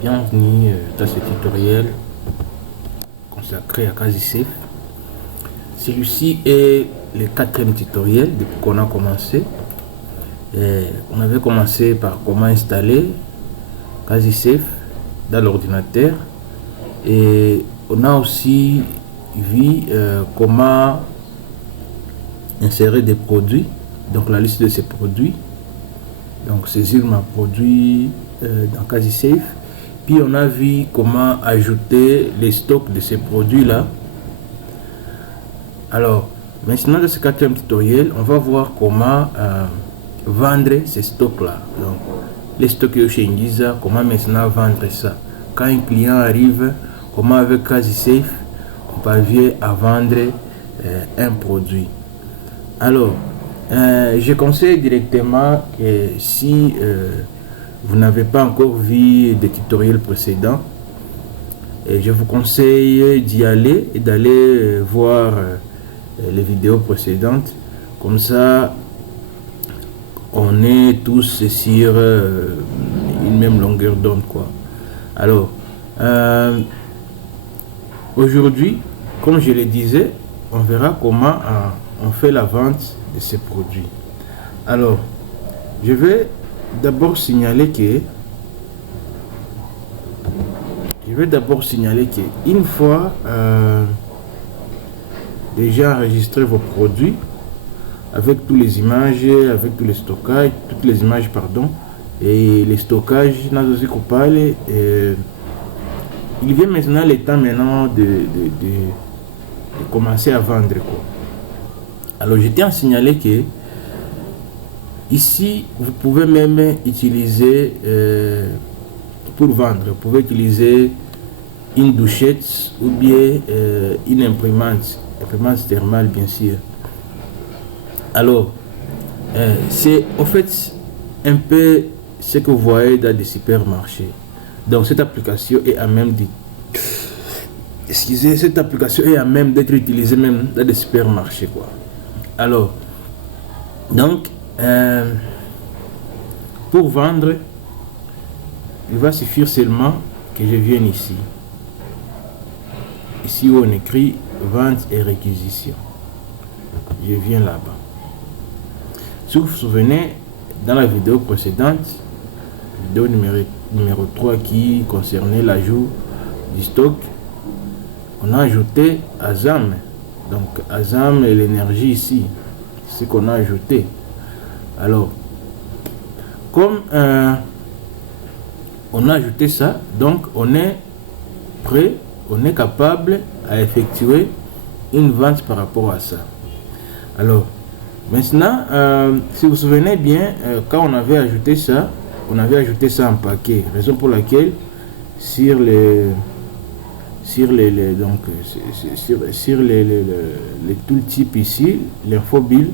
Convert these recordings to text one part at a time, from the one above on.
Bienvenue dans ce tutoriel consacré à QuasiSafe. Celui-ci est le 4e tutoriel depuis qu'on a commencé. On avait commencé par comment installer QuasiSafe dans l'ordinateur et on a aussi vu comment insérer des produits, donc la liste de ces produits, donc saisir ma produit dans QuasiSafe. Puis on a vu comment ajouter les stocks de ces produits là. Alors maintenant dans ce 4e tutoriel on va voir comment vendre ces stocks là. Donc les stocks chez Indiza, comment maintenant vendre ça. Quand un client arrive, comment avec QuasiSafe on parvient à vendre un produit. Alors je conseille directement que si vous n'avez pas encore vu des tutoriels précédents, et je vous conseille d'y aller et d'aller voir les vidéos précédentes. Comme ça, on est tous sur une même longueur d'onde, quoi. Alors, aujourd'hui, comme je le disais, on verra comment on fait la vente de ces produits. Alors, je vais d'abord signaler que une fois déjà enregistré vos produits avec tous les images, avec tous les stockages, toutes les images pardon, et les stockages aussi coupable, il vient maintenant le temps de commencer à vendre, quoi. Alors je tiens à signaler que ici, vous pouvez même utiliser, pour vendre, vous pouvez utiliser une douchette ou bien une imprimante thermale, bien sûr. Alors, c'est en fait un peu ce que vous voyez dans des supermarchés. Donc, cette application est à même d'être utilisée même dans des supermarchés, quoi. Alors, donc, pour vendre, il va suffire seulement que je vienne ici. Ici où on écrit vente et réquisition. Je viens là-bas. Si vous vous souvenez, dans la vidéo précédente, vidéo numéro 3 qui concernait l'ajout du stock, on a ajouté Azam. Donc Azam et l'énergie ici, c'est ce qu'on a ajouté. Alors, comme on a ajouté ça, donc on est prêt, on est capable à effectuer une vente par rapport à ça. Alors, maintenant, si vous vous souvenez bien, quand on avait ajouté ça en paquet, raison pour laquelle sur les tooltips ici, l'infobill,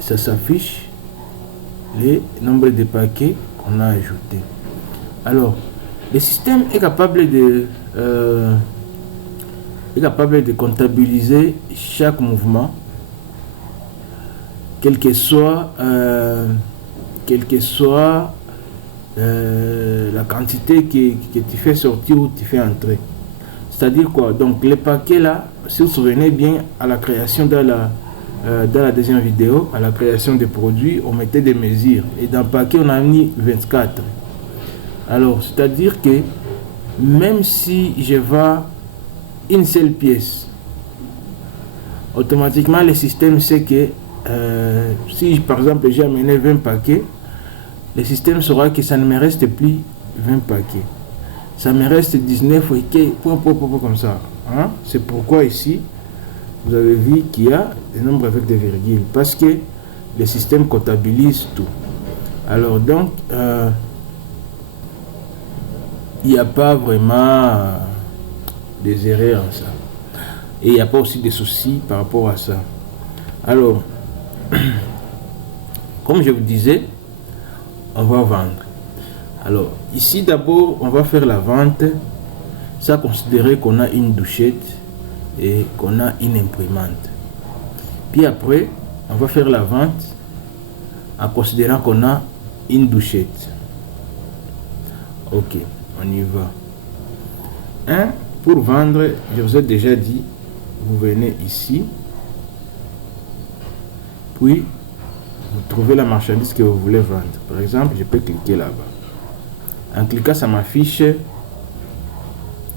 ça s'affiche les nombres de paquets qu'on a ajouté. Alors, le système est capable de comptabiliser chaque mouvement, quelle que soit la quantité que tu fais sortir ou tu fais entrer. C'est-à-dire quoi? Donc les paquets là, si vous vous souvenez bien, à la création dans la deuxième vidéo, à la création des produits, on mettait des mesures. Et dans le paquet, on a mis 24. Alors, c'est-à-dire que même si je vends une seule pièce, automatiquement, le système sait que si, par exemple, j'ai amené 20 paquets, le système saura que ça ne me reste plus 20 paquets. Ça me reste 19, comme ça. Hein? C'est pourquoi ici, vous avez vu qu'il y a des nombres avec des virgules, parce que le système comptabilise tout. Alors donc, il n'y a pas vraiment des erreurs en ça. Et il n'y a pas aussi de soucis par rapport à ça. Alors, comme je vous disais, on va vendre. Alors, ici d'abord, on va faire la vente. Ça considérer qu'on a une douchette et qu'on a une imprimante. Puis après, on va faire la vente en considérant qu'on a une douchette. Ok, on y va. Pour vendre, je vous ai déjà dit, vous venez ici, puis vous trouvez la marchandise que vous voulez vendre. Par exemple, je peux cliquer là-bas. En cliquant, ça m'affiche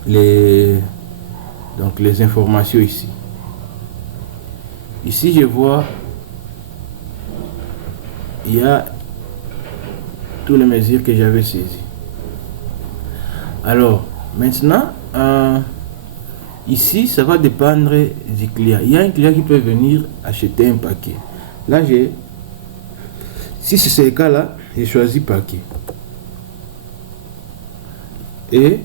les informations ici. Ici, je vois, il y a toutes les mesures que j'avais saisies. Alors, maintenant, ici, ça va dépendre du client. Il y a un client qui peut venir acheter un paquet. Là, si c'est le cas là, j'ai choisi paquet. Et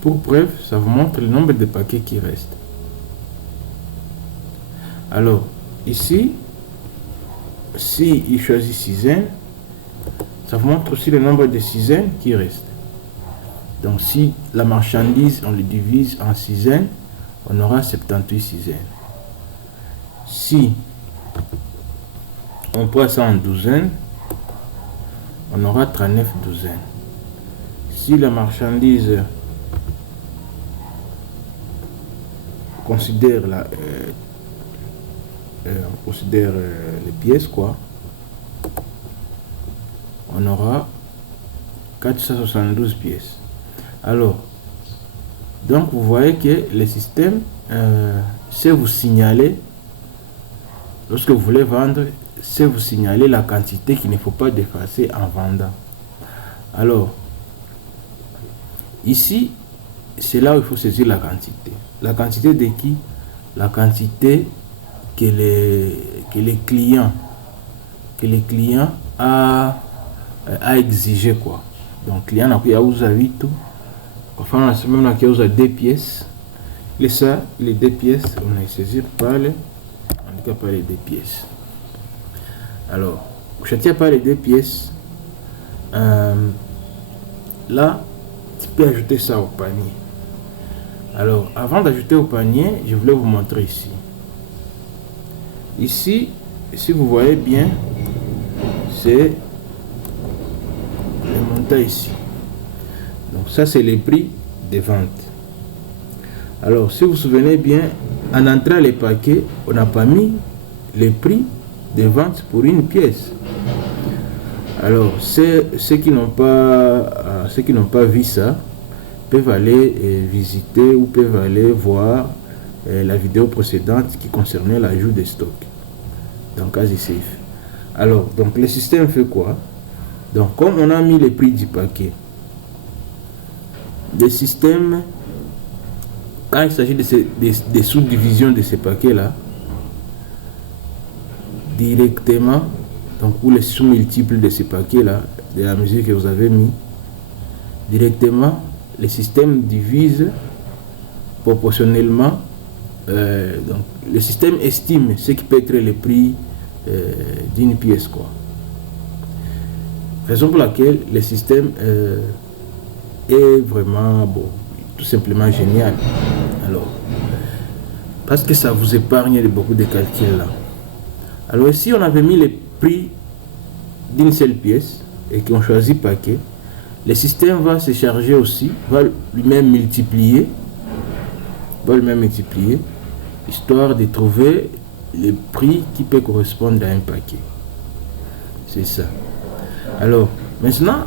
pour preuve, ça vous montre le nombre de paquets qui restent. Alors, ici, si il choisit 6 ça vous montre aussi le nombre de 6 qui restent. Donc, si la marchandise, on le divise en 6 on aura 78 6. Si on passe en 12, on aura 39 12. Si la marchandise considère les pièces, quoi, on aura 472 pièces. Alors, donc vous voyez que le système sait vous signaler, lorsque vous voulez vendre, c'est vous signaler la quantité qu'il ne faut pas dépasser en vendant. Alors, ici, c'est là où il faut saisir la quantité. La quantité de qui? La quantité que les clients a exigé, quoi. Donc, client n'a pas usé tout. Enfin, on a même qui a 2 pièces. Et ça, les 2 pièces, on a saisi par les, en tout cas par les 2 pièces. Alors, je tiens par les 2 pièces. Là, tu peux ajouter ça au panier. Alors, avant d'ajouter au panier, je voulais vous montrer ici. Ici, si vous voyez bien, c'est le montant ici. Donc ça, c'est les prix de vente. Alors, si vous vous souvenez bien, en entrant les paquets, on n'a pas mis les prix de vente pour une pièce. Alors, ceux qui n'ont pas vu ça peuvent aller visiter ou peuvent aller voir la vidéo précédente qui concernait l'ajout de stock dans CasiSafe. Alors, donc le système fait quoi? Donc, comme on a mis les prix du paquet, le système, quand il s'agit de sous-divisions de ces paquets-là, directement, donc pour les sous-multiples de ces paquets-là, de la mesure que vous avez mis, directement, le système divise proportionnellement. Donc, le système estime ce qui peut être le prix d'une pièce, quoi. Raison pour laquelle le système est vraiment bon, tout simplement génial. Alors, parce que ça vous épargne beaucoup de calculs là. Alors ici, on avait mis les prix d'une seule pièce et qu'on choisit paquet. Le système va se charger aussi, va lui-même multiplier, histoire de trouver le prix qui peut correspondre à un paquet. C'est ça. Alors, maintenant,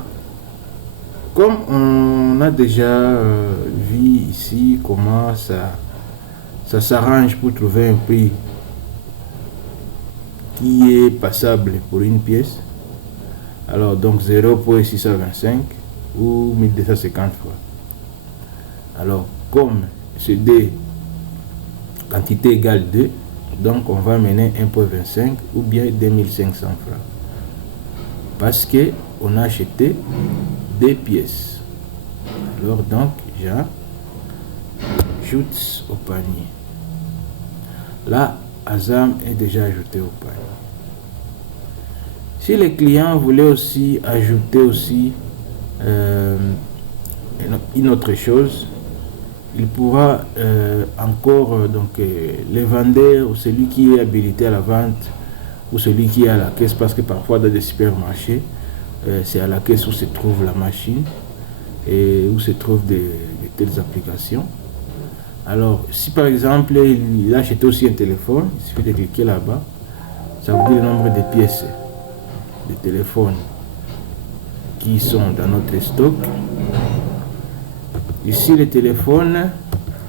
comme on a déjà vu ici comment ça s'arrange pour trouver un prix qui est passable pour une pièce, alors donc 0,625 ou 1250 fois. Alors, comme c'est des quantités égales 2, donc on va mener 1,25 ou bien 2500 francs. Parce que on a acheté des pièces. Alors donc, j'ajoute au panier. Là, Azam est déjà ajouté au panier. Si les clients voulaient aussi ajouter aussi une autre chose, il pourra encore les vendeurs ou celui qui est habilité à la vente ou celui qui est à la caisse, parce que parfois dans des supermarchés c'est à la caisse où se trouve la machine. et où se trouvent de telles applications. Alors, si par exemple il a acheté aussi un téléphone, il suffit de cliquer là-bas, ça vous dit le nombre de pièces de téléphones qui sont dans notre stock. Ici, le téléphone,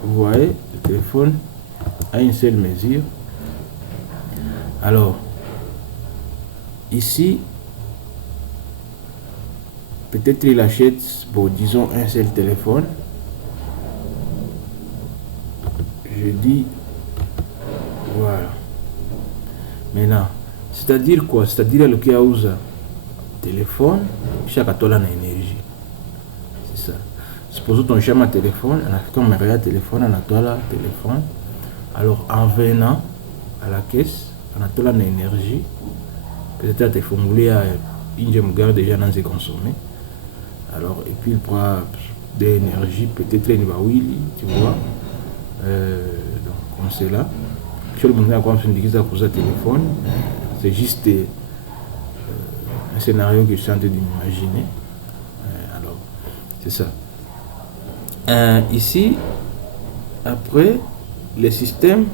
vous voyez, le téléphone a une seule mesure. Alors, ici, peut-être il achète, bon, disons, un seul téléphone. Je dis, voilà. Maintenant, c'est-à-dire quoi? C'est-à-dire le qui a usé téléphone, chaque atole a énergie. C'est ça. Supposons ton chien a téléphone, on a fait comme un téléphone, on a atole téléphone. Alors, en venant à la caisse, on a atole l'énergie. Peut-être à te formuler à une garde déjà dans ses consommés. Alors, et puis il prend de l'énergie, peut-être une Willy, tu vois. Donc, comme c'est là. Je vais vous montrer à quoi on se pour ça téléphone. C'est juste un scénario que je suis en train d'imaginer. Alors, c'est ça. Ici, après, le système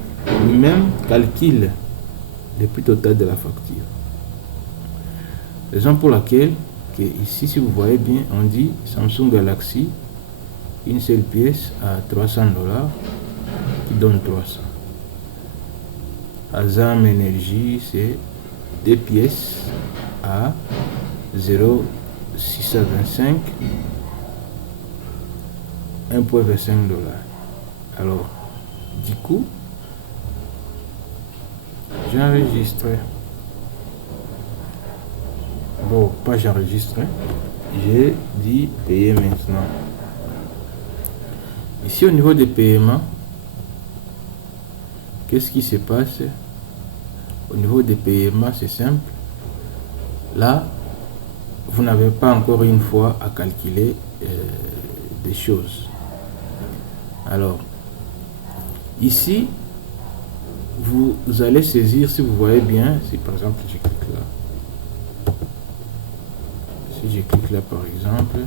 lui-même calcule le prix total de la facture. Raison pour laquelle, que ici, si vous voyez bien, on dit Samsung Galaxy, une seule pièce à $300, qui donne 300. Azam Energy, c'est 2 pièces à 0,625, 1,25 $. Alors, du coup, j'enregistre. Bon, pas j'enregistre. J'ai dit payer maintenant. Ici, au niveau des paiements, qu'est-ce qui se passe? Au niveau des paiements, c'est simple. Là, vous n'avez pas encore une fois à calculer des choses. Alors, ici, vous allez saisir, si vous voyez bien, si par exemple je clique là, si je clique là par exemple,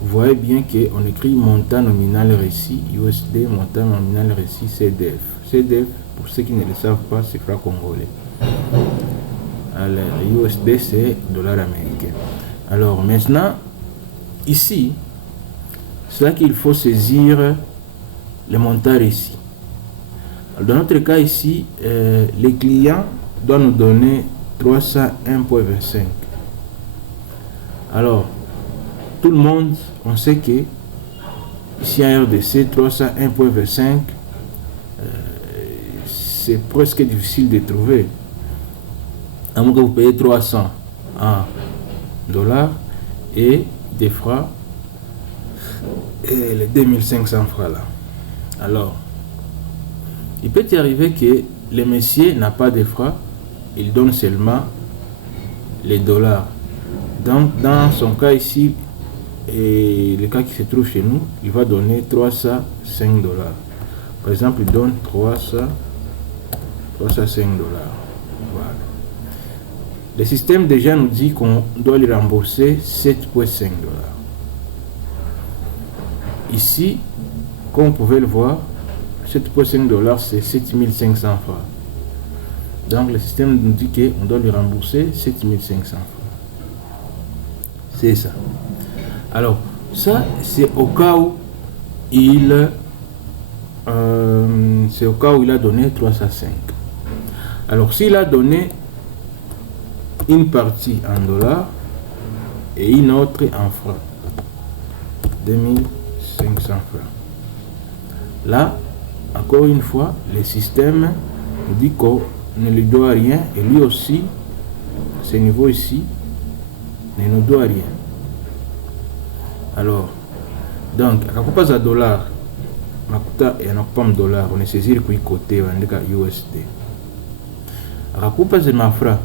vous voyez bien qu'on écrit montant nominal récit USD, montant nominal récit CDF. CDF, pour ceux qui ne le savent pas, c'est franc congolais. Alors, USD, c'est dollar américain. Alors, maintenant, ici, c'est là qu'il faut saisir le montant récit. Dans notre cas ici, les clients doivent nous donner 301,25. Alors, tout le monde, on sait que ici en RDC, 301,25, c'est presque difficile de trouver. À moins que vous payez 300 $, et des frais, et les 2500 francs là. Alors, il peut y arriver que le monsieur n'a pas de frais, il donne seulement les dollars. Donc, dans son cas ici, et le cas qui se trouve chez nous, il va donner 305 $. Par exemple, il donne 305 $. Voilà. Le système déjà nous dit qu'on doit lui rembourser 7,5 $. Ici, comme vous pouvez le voir, 7,5 $, c'est 7500 francs. Donc le système nous dit qu'on doit lui rembourser 7500 francs. C'est ça. Alors, ça, c'est au cas où il a donné 305. Alors, s'il a donné une partie en dollars et une autre en francs, 2500 francs. Là, encore une fois, le système nous dit qu'on ne lui doit rien et lui aussi, à ce niveau ici, ne nous doit rien. Alors, donc, à quoi pas à dollar, makuta et un pomme dollar, on est saisi le côté, on est USD. À quoi pas de mafra,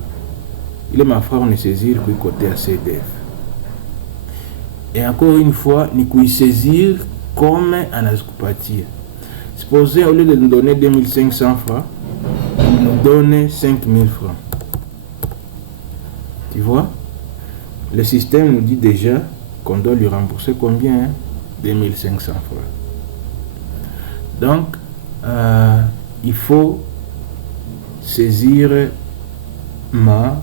il est mafra, on est saisi le côté à CDF. Et encore une fois, nous pouvons saisir comme un ascopatia. Supposez, au lieu de nous donner 2500 francs, il nous donne 5000 francs. Tu vois? Le système nous dit déjà qu'on doit lui rembourser combien? 2500 francs. Donc, il faut saisir ma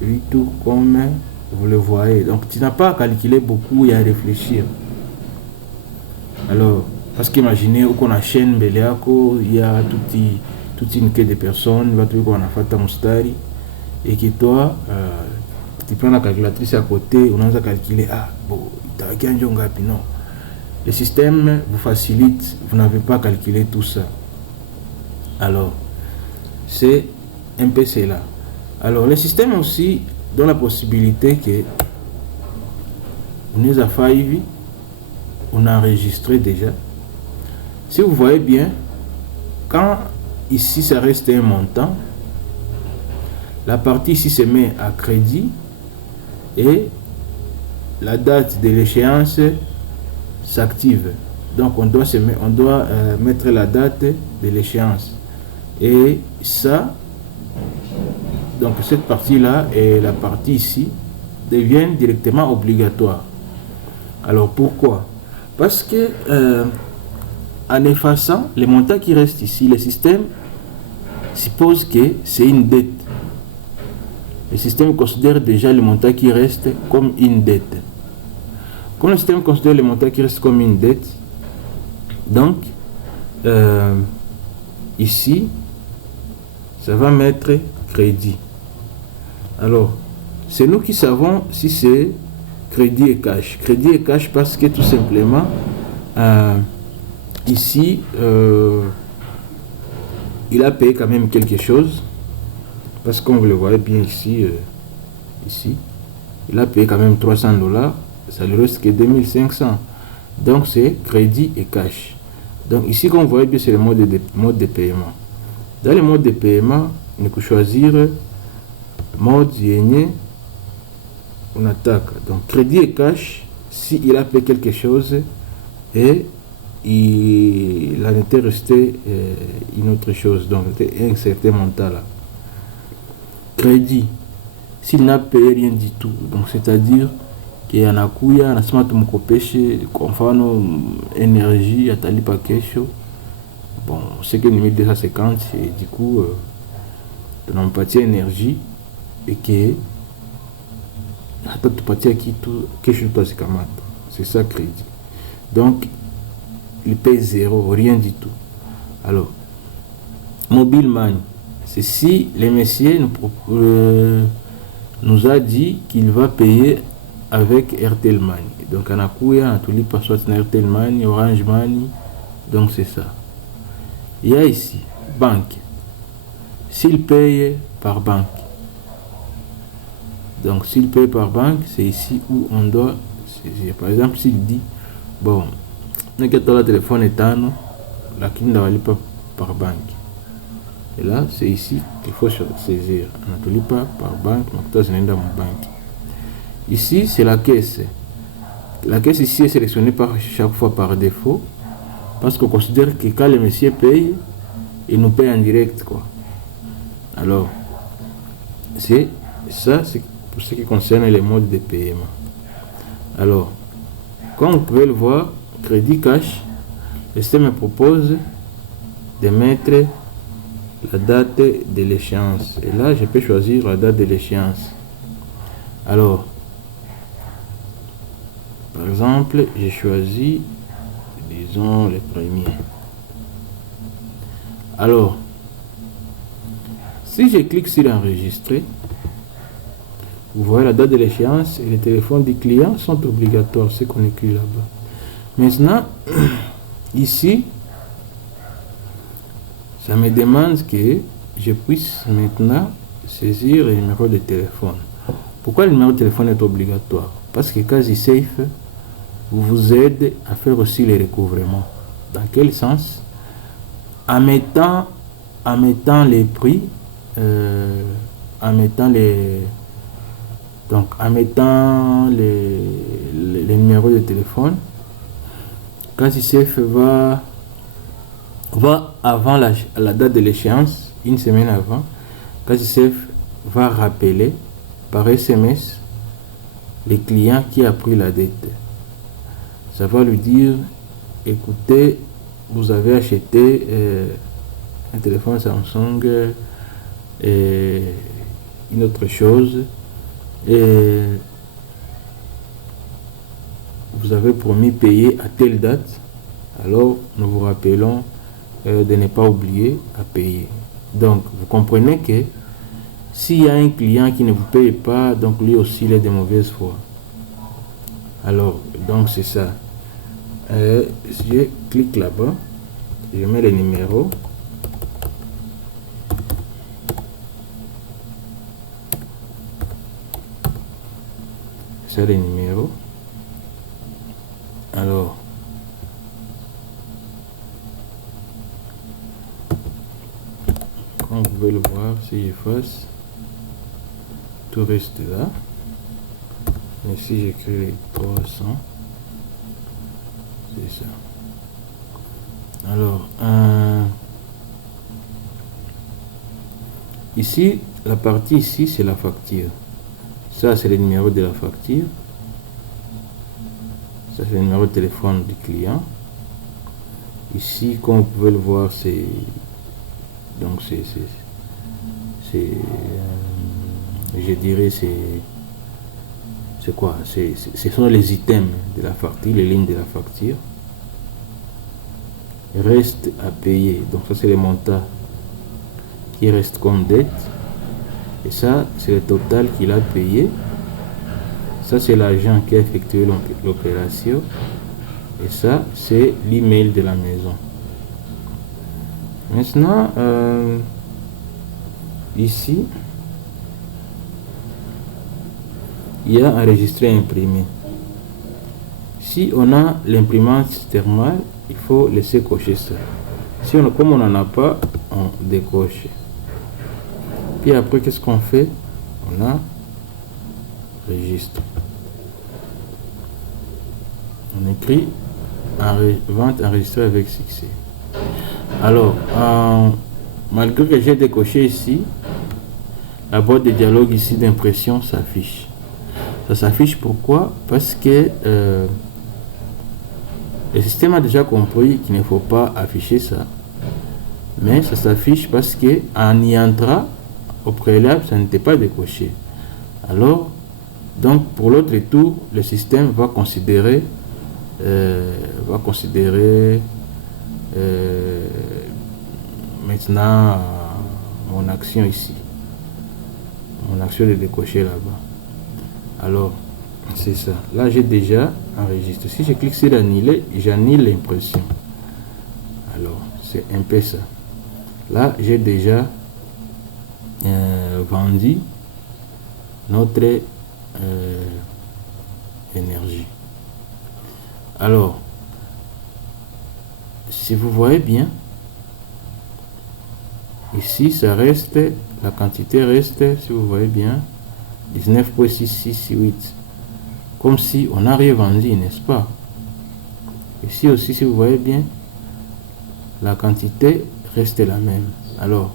retour comme vous le voyez. Donc, tu n'as pas à calculer beaucoup et à réfléchir. Alors, parce qu'imaginez qu'on enchaîne Beleako, il y a toute une queue de personnes, il va trouver qu'on a fait un mustari, et que toi, tu prends la calculatrice à côté, on a calculé, ah, bon, tu as gagné un gapi, non. Le système vous facilite, vous n'avez pas calculé tout ça. Alors, c'est un peu cela. Alors, le système aussi donne la possibilité que on nous a fait, on a enregistré déjà. Si vous voyez bien, quand ici ça reste un montant, la partie ici se met à crédit et la date de l'échéance s'active. Donc on doit mettre la date de l'échéance. Et ça, donc cette partie-là et la partie ici deviennent directement obligatoires. Alors pourquoi? Parce que en effaçant les montants qui restent ici, le système suppose que c'est une dette. Le système considère déjà le montant qui reste comme une dette. Quand le système considère le montant qui reste comme une dette, donc ici, ça va mettre crédit. Alors, c'est nous qui savons si c'est crédit et cash. Crédit et cash parce que tout simplement, ici, il a payé quand même quelque chose. Parce qu'on vous le voyez bien ici, ici, il a payé quand même $300. Ça lui reste que 2500. Donc c'est crédit et cash. Donc ici, comme vous voyez bien, c'est le mode de paiement. Dans le mode de paiement, il faut choisir mode yéné, on attaque. Donc crédit et cash, si il a payé quelque chose et il en était resté une autre chose, donc un certain montant là. Crédit, s'il n'a payé rien du tout, donc c'est-à-dire qu'il y a un kuya na sima tumkopeshe kwa mfano énergie atalipa kesho, bon c'est que 1250 et du coup tunampatia énergie et que hata tupatia kitu kesho tutazikamata, c'est ça crédit. Donc il paye zéro, rien du tout. Alors mobile money, c'est si le monsieur nous a dit qu'il va payer avec Airtel Money. Donc on a couillé, tous les passwords Airtel Money, Orange Money, donc c'est ça. Il y a ici banque. S'il paye par banque, donc s'il paye par banque, c'est ici où on doit saisir. Par exemple, s'il dit bon, le téléphone est tano, la cliente ne va pas par banque. Et là, c'est ici qu'il faut saisir. On ne pas par banque, mais dans banque. Ici, c'est la caisse. La caisse ici est sélectionnée chaque fois par défaut, parce qu'on considère que quand le monsieur paye, il nous paye en direct, quoi. Alors, c'est ça, c'est pour ce qui concerne les modes de paiement. Alors, comme vous pouvez le voir, crédit cash, le système me propose de mettre la date de l'échéance. Et là, je peux choisir la date de l'échéance. Alors, par exemple, j'ai choisi, disons, le premier. Alors, si je clique sur enregistrer, vous voyez la date de l'échéance et les téléphones du client sont obligatoires, c'est qu'on écrit là-bas. Maintenant, ici, ça me demande que je puisse maintenant saisir le numéro de téléphone. Pourquoi le numéro de téléphone est obligatoire? Parce que CasiSafe vous aide à faire aussi les recouvrements. Dans quel sens? En mettant les prix, en mettant les numéros de téléphone, CasiSafe va avant la date de l'échéance, une semaine avant, CasiSafe va rappeler par SMS le client qui a pris la dette. Ça va lui dire, écoutez, vous avez acheté un téléphone Samsung et une autre chose, et vous avez promis payer à telle date, alors nous vous rappelons de ne pas oublier à payer. Donc vous comprenez que s'il y a un client qui ne vous paye pas, donc lui aussi il est de mauvaise foi. Alors donc c'est ça. Je clique là-bas, je mets les numéros. C'est les numéros. Alors, comme vous pouvez le voir, si j'efface, tout reste là. Et si j'écris les 300, c'est ça. Alors, ici, la partie ici, c'est la facture. Ça, c'est le numéro de la facture. Ça, c'est le numéro de téléphone du client. Ici, comme vous pouvez le voir, c'est... Donc, je dirais, c'est quoi? Ce sont les items de la facture, les lignes de la facture. Reste à payer. Donc, ça, c'est le montant qui reste comme dette. Et ça, c'est le total qu'il a payé. Ça, c'est l'agent qui a effectué l'opération. Et ça, c'est l'email de la maison. Maintenant, ici, il y a enregistré imprimé. Si on a l'imprimante thermale, il faut laisser cocher ça. Si on, comme on n'en a pas, on décoche. Puis après, qu'est-ce qu'on fait? On a registre. On écrit vente enregistrée avec succès. Alors, malgré que j'ai décoché ici, la boîte de dialogue ici d'impression s'affiche. Ça s'affiche pourquoi? Parce que le système a déjà compris qu'il ne faut pas afficher ça. Mais ça s'affiche parce que en y entrant, au préalable, ça n'était pas décoché. Alors, donc pour l'autre tour, le système va considérer maintenant mon action ici, mon action de décocher là-bas. Alors c'est ça, là j'ai déjà enregistré. Si je clique sur annuler, j'annule l'impression. Alors c'est un peu ça. Là j'ai déjà vendu notre énergie. Alors si vous voyez bien ici, ça reste, la quantité reste, si vous voyez bien, 19,668, comme si on n'a rien vendu, n'est-ce pas? Ici aussi, si vous voyez bien, la quantité reste la même. Alors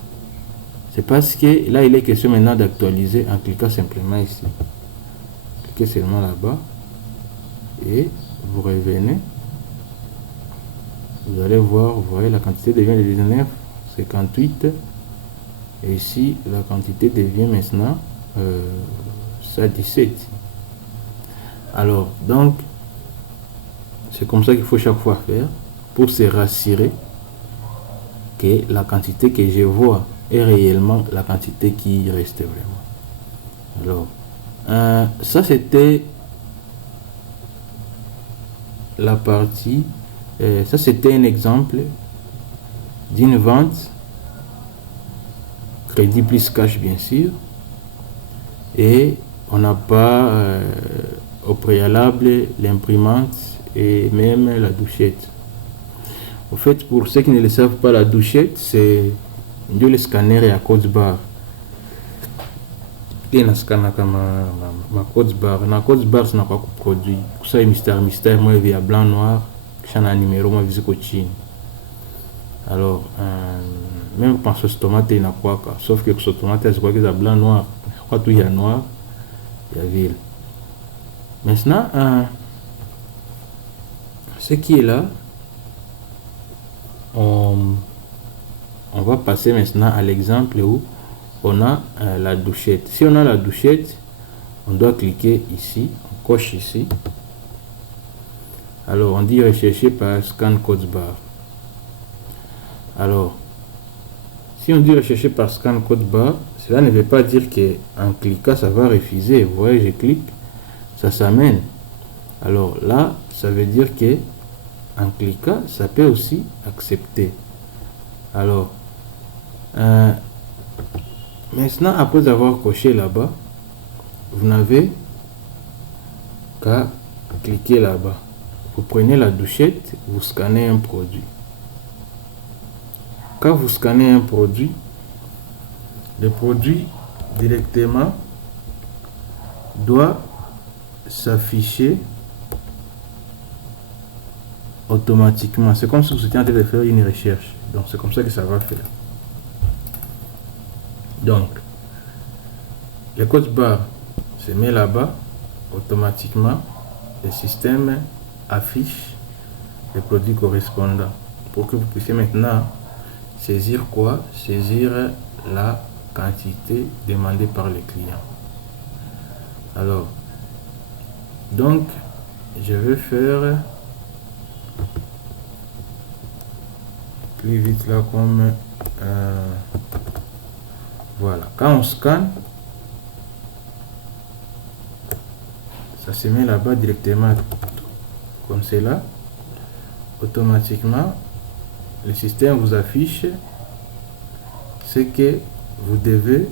c'est parce que là il est question maintenant d'actualiser en cliquant simplement ici. Cliquez seulement là-bas et vous revenez. Vous allez voir, vous voyez, la quantité devient de 19,58 et ici la quantité devient maintenant 17. Alors donc c'est comme ça qu'il faut chaque fois faire pour se rassurer que la quantité que je vois est réellement la quantité qui reste vraiment. Alors ça c'était la partie, ça c'était un exemple d'une vente crédit plus cash bien sûr, et on n'a pas au préalable l'imprimante et même la douchette. En fait, pour ceux qui ne le savent pas, la douchette c'est le scanner à code barre. Et na scanner comme ma code barre, na code barre c'est quoi produit. Ça est mystère moi via blanc noir, chana numéro moi visé coaching. Alors même quand sauce tomate il n'a quoi, sauf que sauce tomate c'est quoi que c'est blanc noir. Quoi tout il y a noir, il y a ville. Maintenant, ce qui est là, on va passer maintenant à l'exemple où on a la douchette. Si on a la douchette, on doit cliquer ici, on coche ici. Alors, on dit rechercher par scan code barre. Alors, si on dit rechercher par scan code barre, cela ne veut pas dire qu'en cliquant, ça va refuser. Vous voyez, je clique, ça s'amène. Alors là, ça veut dire que en cliquant, ça peut aussi accepter. Alors, maintenant, après avoir coché là-bas, vous n'avez qu'à cliquer là-bas. Vous prenez la douchette, vous scannez un produit. Quand vous scannez un produit, le produit directement doit s'afficher automatiquement. C'est comme si vous étiez en train de faire une recherche. Donc c'est comme ça que ça va faire. Donc le code barre se met là-bas, automatiquement le système affiche les produits correspondants pour que vous puissiez maintenant saisir quoi? Saisir la quantité demandée par le client. Alors, donc, je vais faire plus vite là comme voilà. Quand on scanne, ça se met là-bas directement comme cela. Automatiquement, le système vous affiche ce que vous devez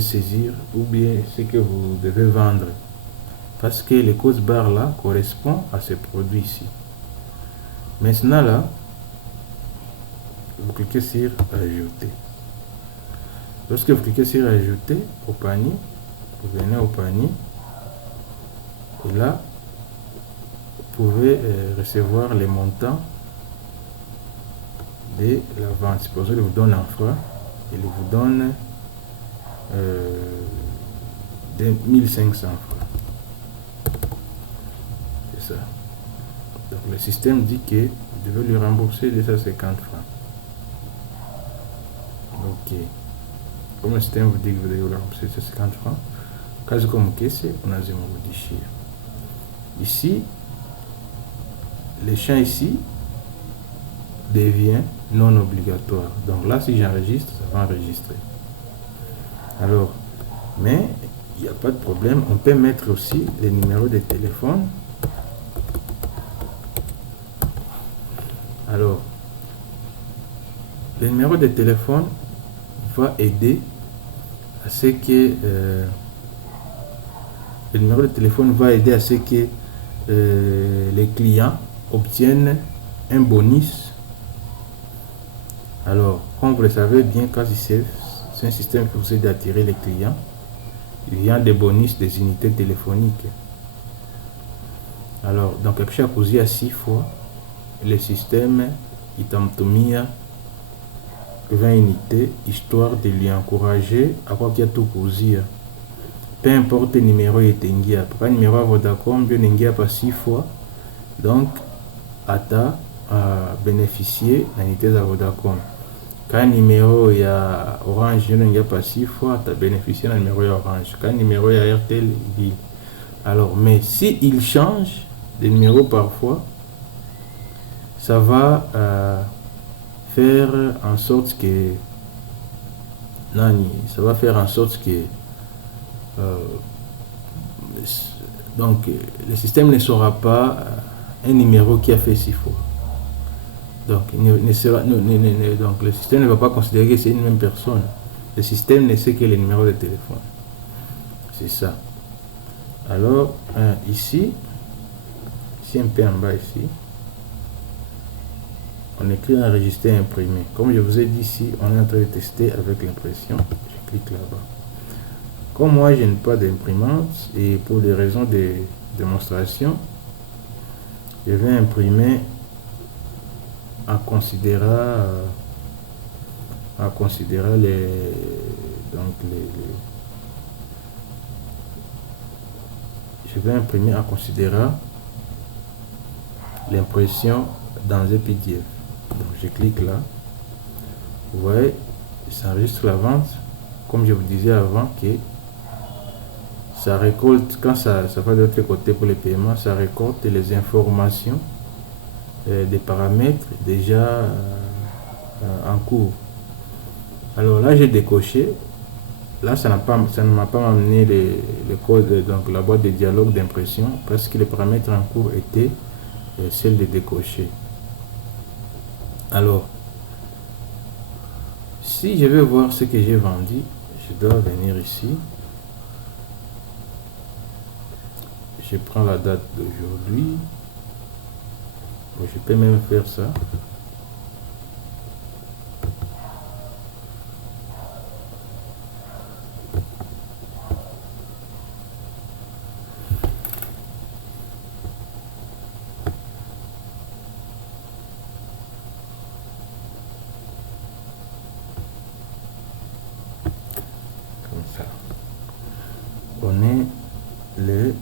saisir ou bien ce que vous devez vendre, parce que le code barre là correspond à ce produit ici. Maintenant là, vous cliquez sur ajouter. Lorsque vous cliquez sur ajouter au panier, vous venez au panier et là vous pouvez recevoir les montants de la vente. Supposons qu'il vous donne un franc, il vous donne 1500 francs. C'est ça. Donc le système dit que vous devez lui rembourser 250 francs. Ok. Comme le système vous dit que vous devez lui rembourser 250 francs, caso como que c'est, on a modifié. Ici, les champs ici devient non obligatoire. Donc là, si j'enregistre, ça va enregistrer. Alors, mais il n'y a pas de problème. On peut mettre aussi les numéros de téléphone. Alors, le numéro de téléphone va aider à ce que le numéro de téléphone va aider à ce que les clients obtiennent un bonus. Alors, comme vous le savez bien, quand c'est un système qui vous aide à attirer les clients, il y a des bonus des unités téléphoniques. Alors, donc, chaque chose à 6 fois, le système itamtumia 20 unités, histoire de lui encourager à quoi qu'il y a tout courir. Peu importe le numéro etengia, pas numéro à Vodacom, bien n'engia pas 6 fois, donc à bénéficier de l'unité à Vodacom. Quand numéro il y a Orange, il n'y a pas 6 fois, tu as bénéficié d'un numéro Orange. Quand numéro il y a RTL, il. Alors, mais si il change de numéro parfois, ça va faire en sorte que donc le système ne saura pas un numéro qui a fait 6 fois. Donc, donc le système ne va pas considérer que c'est une même personne. Le système ne sait que les numéros de téléphone. C'est ça. Alors, ici un peu en bas ici, on écrit enregistrer imprimer. Comme je vous ai dit ici, on est en train de tester avec l'impression. Je clique là-bas. Comme moi, je n'ai pas d'imprimante et pour des raisons de démonstration, je vais imprimer en considérant je vais imprimer en considérant l'impression dans un PDF. Donc je clique là. Vous voyez, ça enregistre la vente. Comme je vous disais avant que ça récolte, quand ça va de l'autre côté pour les paiements, ça récolte les informations des paramètres déjà en cours. Alors là, j'ai décoché. Là, ça ne m'a pas amené le code, donc la boîte de dialogue d'impression, parce que les paramètres en cours étaient celles de décocher. Alors, si je vais voir ce que j'ai vendu, je dois venir ici. Je prends la date d'aujourd'hui. Bon, je peux même faire ça. Comme ça. On est le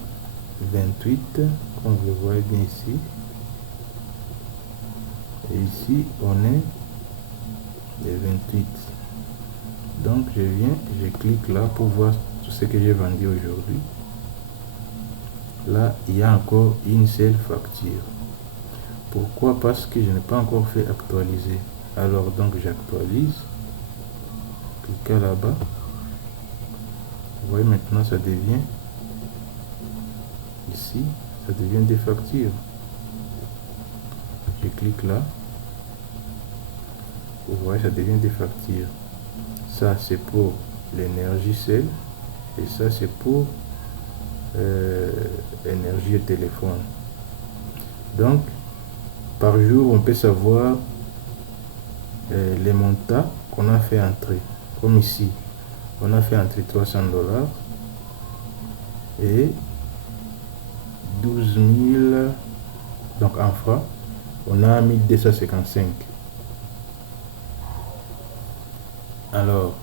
28, comme vous le voyez bien ici. Et ici, on est le 28. Donc, je viens, je clique là pour voir tout ce que j'ai vendu aujourd'hui. Là, il y a encore une seule facture. Pourquoi? Parce que je n'ai pas encore fait actualiser. Alors, donc, j'actualise. Cliquez là-bas. Vous voyez, maintenant, ça devient ici, ça devient des factures. Je clique là. Vous voyez, ça devient des factures. Ça, c'est pour l'énergie seule. Et ça, c'est pour énergie et téléphone. Donc, par jour, on peut savoir les montants qu'on a fait entrer. Comme ici, on a fait entrer 300 $ et 12 000. Donc, en francs, on a 1255. Alors,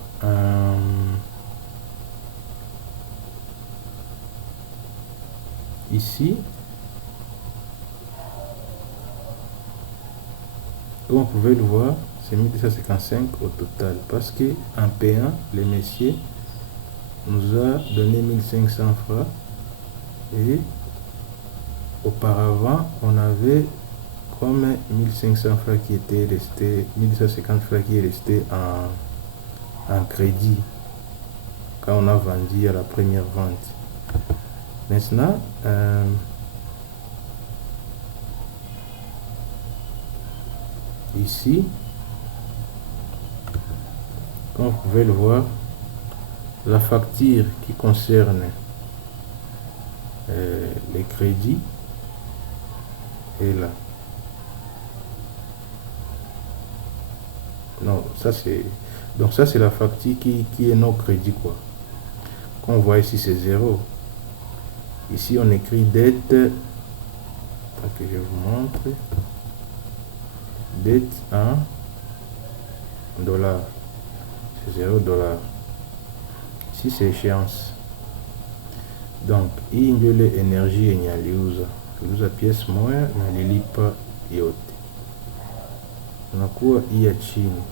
ici, comme vous pouvez le voir, c'est 1255 au total. Parce que en payant, le messieurs nous a donné 1500 francs. Et auparavant, on avait comme 1500 francs qui étaient restés, 1250 francs qui est resté en crédit quand on a vendu à la première vente. Maintenant, ici, comme vous pouvez le voir, la facture qui concerne les crédits est là. Non, ça c'est... Donc ça c'est la facture qui est nos crédits, quoi. Comme on voit ici, c'est 0. Ici on écrit dette, que je vous montre, dette en dollars, c'est 0 $. Ici c'est échéance. Donc il y a l'énergie et il y a l'usa pièce moya na lilipa yote. Unakuwa hii ya chini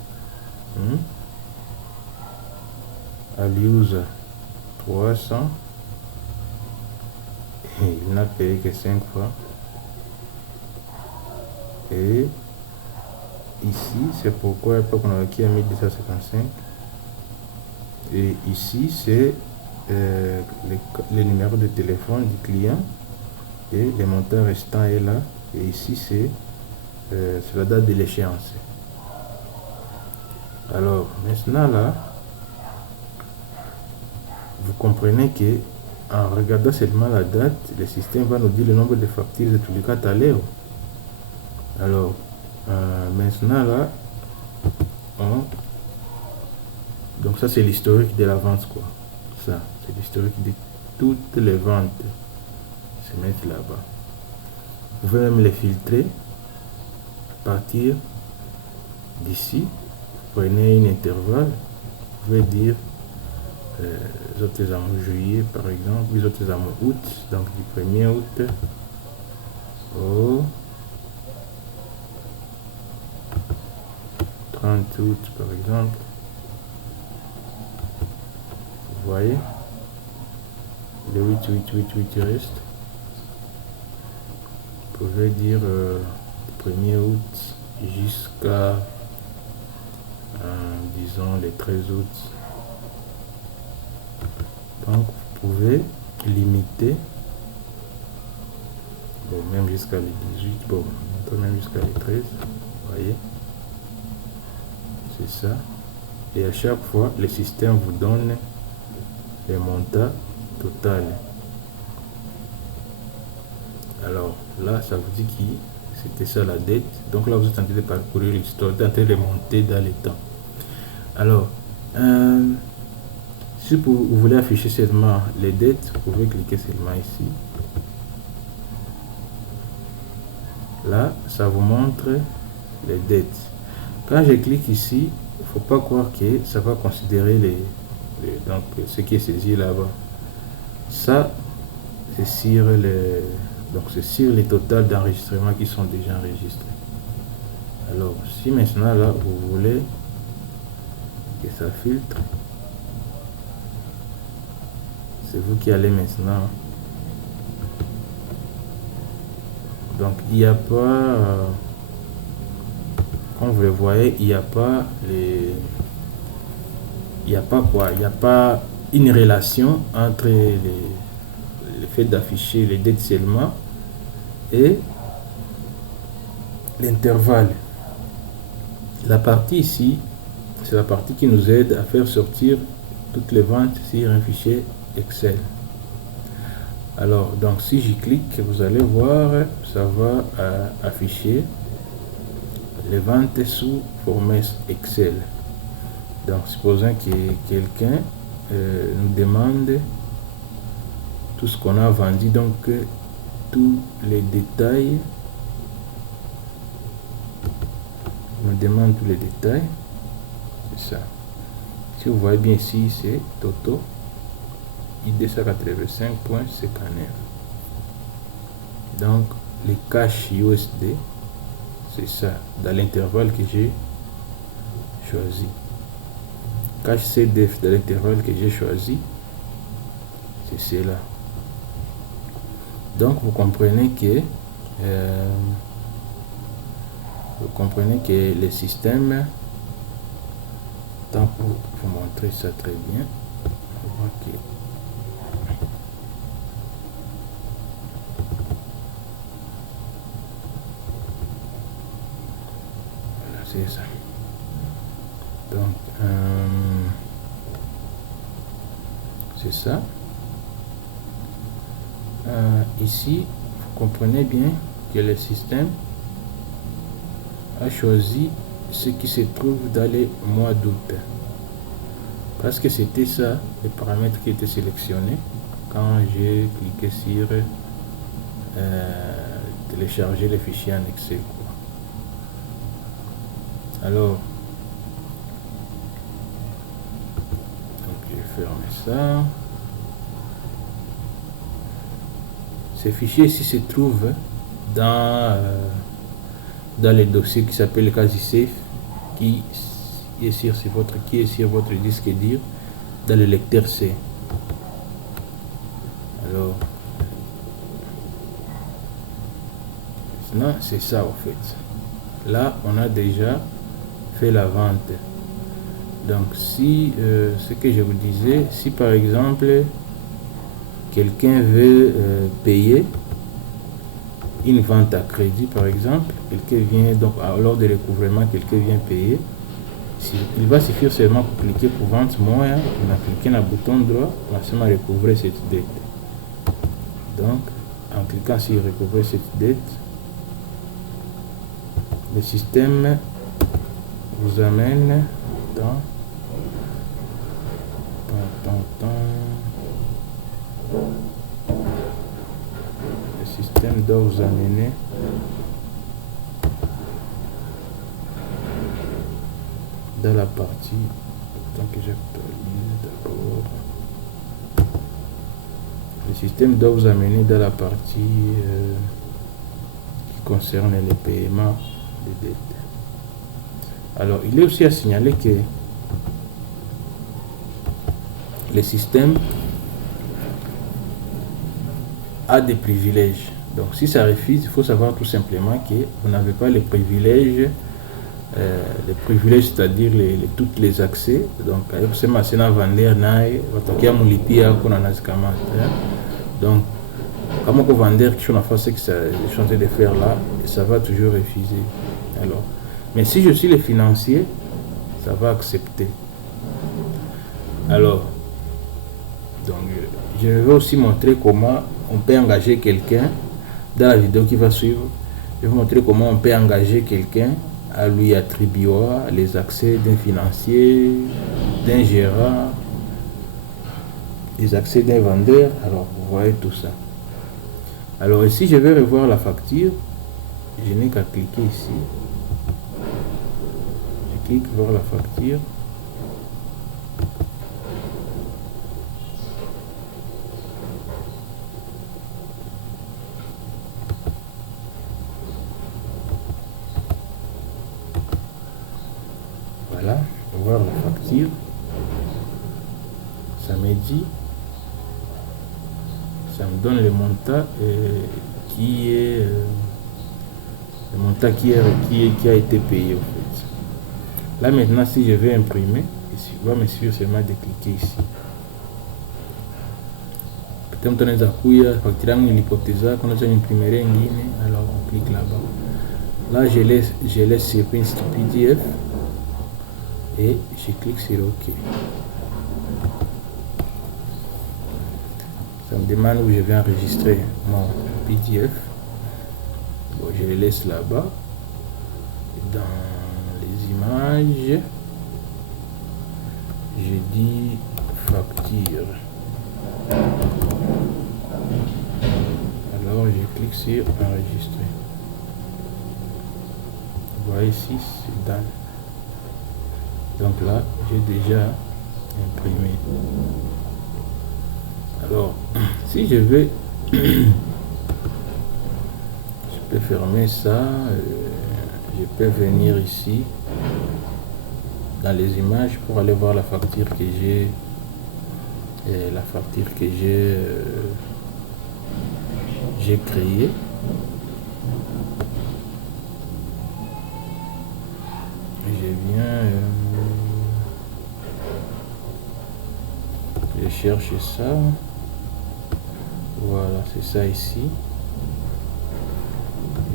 aliuza 300 et il n'a payé que 5 fois. Et ici c'est pourquoi on a qui a mis 255. Et ici c'est le numéro de téléphone du client et le montant restant est là. Et ici c'est la date de l'échéance. Alors maintenant là, vous comprenez que en regardant seulement la date, le système va nous dire le nombre de factures de tous les cas à l'heure. Alors maintenant là, donc ça c'est l'historique de la vente, quoi. Ça c'est l'historique de toutes les ventes. Se mettre là-bas. Vous pouvez même les filtrer à partir d'ici. Prenez une intervalle. Vous pouvez dire les autres mois juillet par exemple, les autres mois août, donc du 1er août au 30 août par exemple. Vous voyez, le 8 reste. Vous pouvez dire 1er août jusqu'à disons le 13 août. Donc vous pouvez limiter, bon, même jusqu'à les 18, bon, même jusqu'à les 13, vous voyez, c'est ça. Et à chaque fois le système vous donne le montant total. Alors là ça vous dit que c'était ça la dette. Donc là vous êtes en train de parcourir l'histoire, en train de monter dans les temps. Alors si vous voulez afficher seulement les dettes, vous pouvez cliquer seulement ici. Là, ça vous montre les dettes. Quand je clique ici, il ne faut pas croire que ça va considérer donc ce qui est saisi là-bas. Ça, c'est sur les totales d'enregistrement qui sont déjà enregistrés. Alors, si maintenant là, vous voulez que ça filtre, c'est vous qui allez maintenant. Donc il n'y a pas, comme vous le voyez, il n'y a pas une relation entre le fait d'afficher les dettes seulement et l'intervalle. La partie ici, c'est la partie qui nous aide à faire sortir toutes les ventes sur un fichier Excel. Alors, donc si j'y clique, vous allez voir, ça va afficher les ventes sous format Excel. Donc, supposons que quelqu'un nous demande tout ce qu'on a vendu, donc tous les détails, nous demande tous les détails, c'est ça. Si vous voyez bien ici, c'est Toto ID185.59. Donc les caches USD, c'est ça, dans l'intervalle que j'ai choisi. Cache CDF dans l'intervalle que j'ai choisi, c'est cela. Donc vous comprenez que le système, tant pour vous montrer ça très bien, ok. C'est ça. Donc c'est ça. Ici vous comprenez bien que le système a choisi ce qui se trouve dans les mois d'août, parce que c'était ça les paramètres qui étaient sélectionnés quand j'ai cliqué sur télécharger les fichiers en Excel, quoi. Alors donc je vais fermer ça. Ces fichiers ici se trouvent dans les dossiers qui s'appelle CasiSafe, qui est sur votre disque dur, dans le lecteur C. Alors maintenant c'est ça en fait. Là on a déjà fait la vente. Donc si ce que je vous disais, si par exemple quelqu'un veut payer une vente à crédit, par exemple, quelqu'un vient, donc lors de recouvrement, quelqu'un vient payer, il va suffire seulement pour cliquer pour vente moi, on a cliqué sur le bouton droit, on va seulement recouvrer cette dette. Donc en cliquant sur recouvrer cette dette, le système vous amène dans le système doit vous amener dans la partie, tant que j'actualise d'abord. système doit vous amener dans la partie qui concerne les paiements des dettes. Alors, il est aussi à signaler que le système a des privilèges. Donc, si ça refuse, il faut savoir tout simplement que vous n'avez pas les privilèges, c'est-à-dire tous les accès. Donc, c'est ma scène à vendre, donc, comme on vendre quelque chose que je suis en train de faire là, ça va toujours refuser. Alors, mais si je suis le financier, ça va accepter. Alors, donc, je vais aussi montrer comment on peut engager quelqu'un dans la vidéo qui va suivre. Je vais vous montrer comment on peut engager quelqu'un à lui attribuer les accès d'un financier, d'un gérant, les accès d'un vendeur. Alors, vous voyez tout ça. Alors ici, je vais revoir la facture. Je n'ai qu'à cliquer ici. Je clique voir la facture. Voilà, voir la facture. Ça me dit, ça me donne le montant qui est le montant qui a été payé en fait. Là maintenant, si je vais imprimer, il va me suivre seulement de cliquer ici. Peut-être on a la facture l'hypothèse qu'on a imprimé alors on clique là-bas. Là, je laisse sur PDF et je clique sur OK. Ça me demande où je vais enregistrer mon PDF. Bon, je le laisse là-bas. Dans les images, je dis facture. Alors, je clique sur enregistrer. Vous voyez ici, c'est dans. Donc là, j'ai déjà imprimé. Alors, si je vais, je peux fermer ça, je peux venir ici, dans les images, pour aller voir la facture que j'ai, j'ai créée. Je viens, je cherche ça. Voilà, c'est ça ici.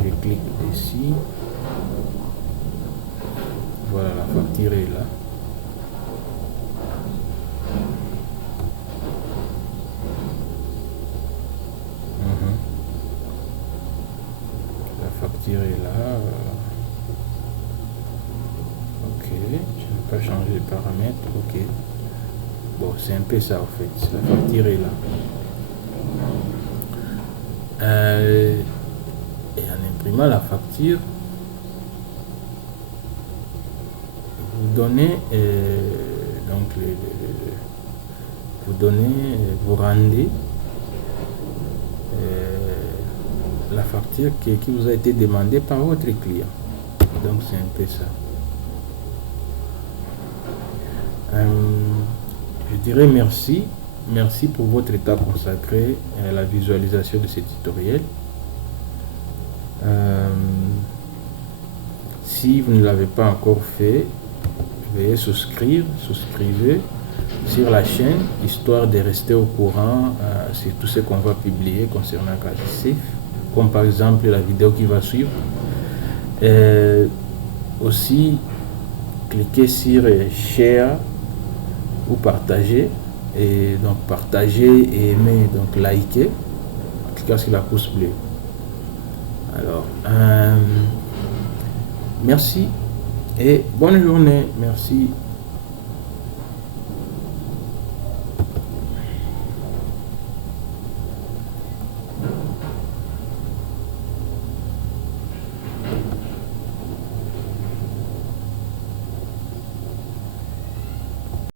Je clique ici. Voilà, la facture est là. La facture est là. Ok, je n'ai pas changé les paramètres. Ok. Bon, c'est un peu ça en fait. La facture est là. Et en imprimant la facture, vous donnez vous rendez la facture qui vous a été demandée par votre client. Donc c'est un peu ça. Je dirais merci. Merci pour votre temps consacré à la visualisation de ce tutoriel. Si vous ne l'avez pas encore fait, veuillez souscrivez sur la chaîne, histoire de rester au courant sur tout ce qu'on va publier concernant Casif, comme par exemple la vidéo qui va suivre. Aussi, cliquez sur Share ou Partager. Et donc partager et aimer, donc liker, en cliquant sur la pouce bleue. Alors, merci et bonne journée. Merci.